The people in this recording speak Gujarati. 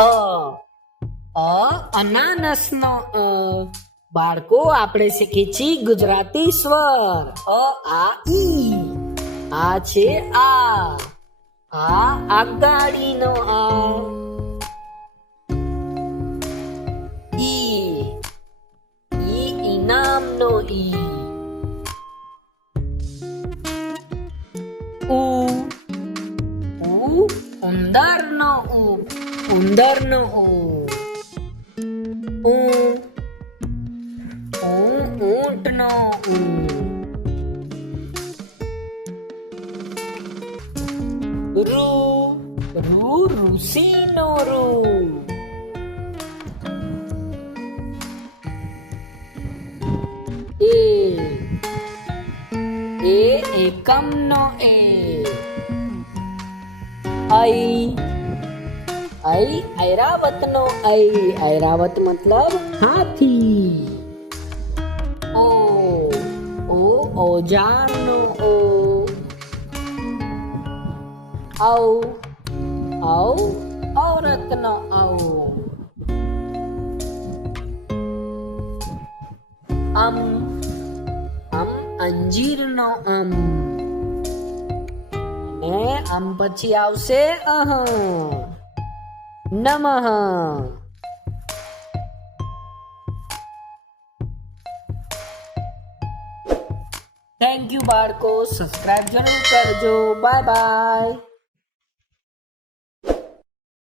અ અ, અનાનસનો, અ, બાળકો, આપણે શીખી છીએ ગુજરાતી સ્વર. અ, આ, ઈ. આ છે આ. આ આગાડીનો આ ઈ. ઈ ઇનામનો ઈ. ઉ. ઉ, ઉંદરનો ઉ. ઉંદરનો ઉ ઉ ઊંટનો ઉ રૂ રૂ ઋષિનો રૂ એ એ એકમનો એ આઈ આઈ ઐરાવતનો આઈ ઐરાવત મતલબ હાથી ઓ ઓ ઓજારનો ઓ ઔ ઔ ઔરતનો ઔ અમ અમ અંજીરનો અમ અને આમ પછી આવશે અહ नमः। थैंक यू बार को सब्सक्राइब ज़रूर कर जो बाय बाय